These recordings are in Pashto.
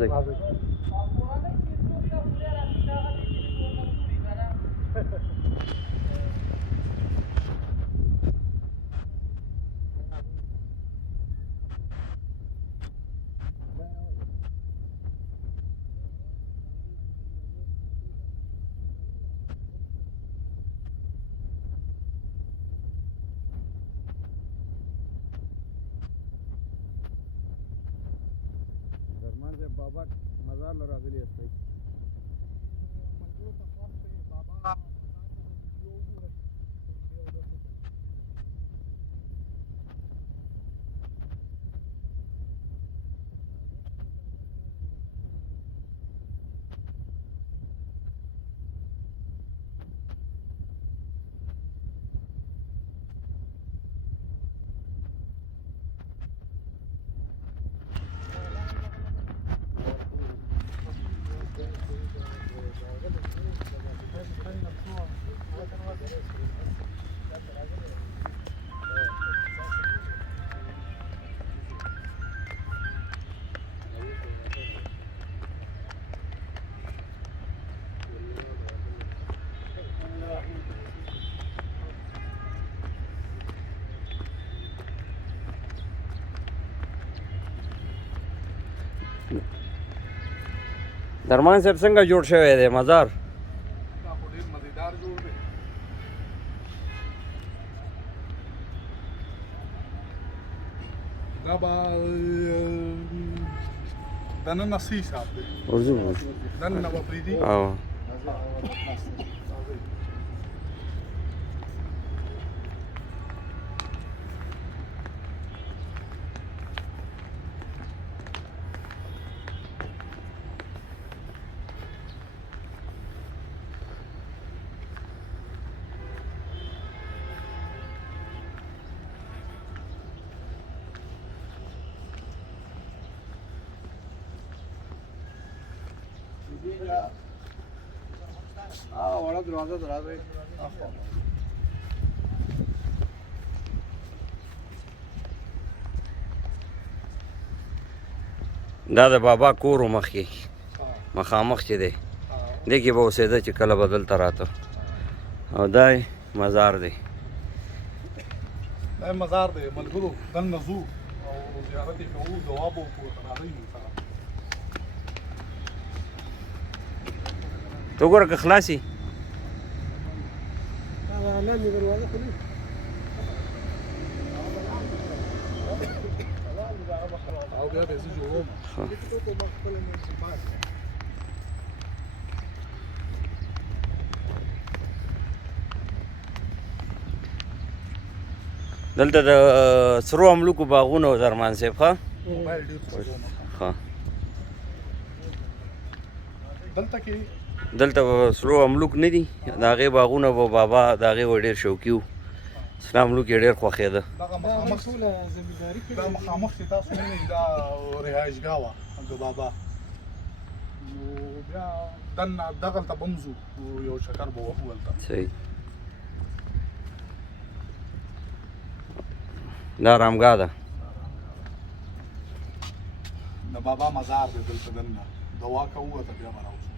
ځای. درمان صاحب بابا مزار له راغلي یاستئ. ملګرو ته خوښ دی بابا مزار ته ویډیو وګورئ بیا ودرته کوم. درمان صاحب څنګه جوړ شوی دی مزار؟ دا خو ډېر مزېدار جوړ دی. دا به دننه څه حساب دی؟ ورځو دننه به پرېږدي. وړه دروازه ته راځئ. دا د بابا کور و مخکې مخامخ چې دی دې کې به اوسېده چې کله به دلته راته او دا مزار دی. دا مزار دی ملګرو دننه ځو او زیارت یې کوو دعا به وکړو راځئ سره. ته وګوره که خلاصي لاندې دروازه خولي. او بیا به زه جوړوم. دلته د سرو املوکو باغونه و درمان صاحب. ښه موبایل ډېر خوښوم. ښه دلته کې دلته به سرو املوک نه دي د هغې باغونه به بابا د هغې به ډېر شوقي و. سره املوک یې ډېر خوښېده. دغه مخامخ دا مخامخ چې تاسو وینئ دا رهایشګاه وه د بابا. نو بیا دننه دغلته به هم ځو یو چکر به وهو هلته. صحیح. دا ارامګاه ده. د بابا مزار دی دلته دننه دعا کوو ورته بیا به راوځو.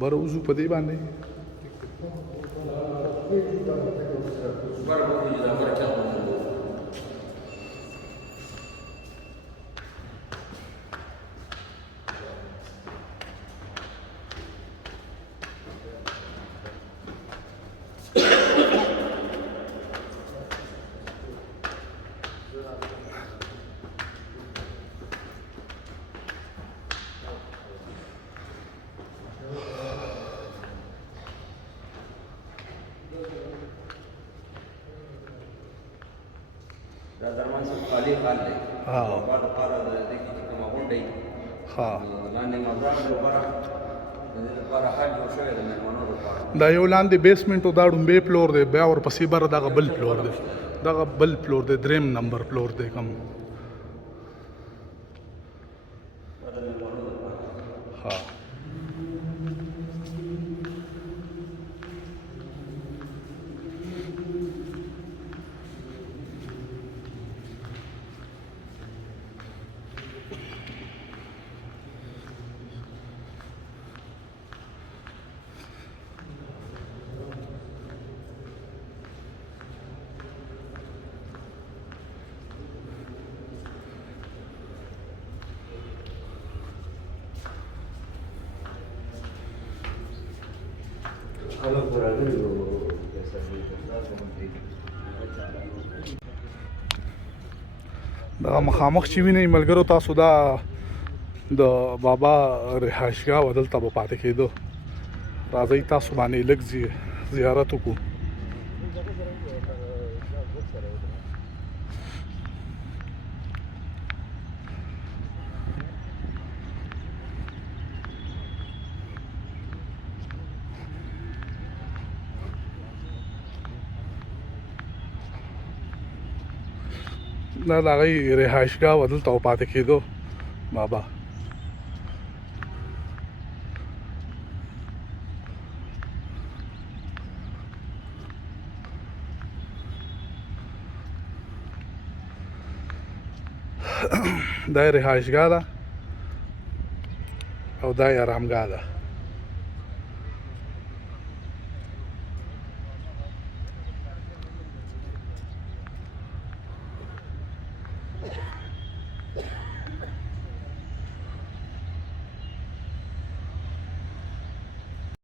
بره وضو په دې باندې دا درمان څخه خالی خال دی ها بعد لپاره د دې کې کومه غونډه ها لاندې مزرعه لپاره د دې لپاره حل جوړ شوی د مېلمنو لپاره دا یو لاندې بیسمنټ او دا ډومبې فلور دی بیا ورپسې بره دغه بل فلور دی دغه بل فلور دی دریم نمبر فلور دی کوم ها خلک راغلي وو دغه مخامخ چې وینئ ملګرو تاسو دا د بابا رهایشګاه و دلته به پاتې کېدو راځئ تاسو باندې لږ زیارت وکړو دا د هغې رهایشګاه و دلته و پاتې کېدو بابا دا یې رهایشګاه ده او دا یې ارامګاه ده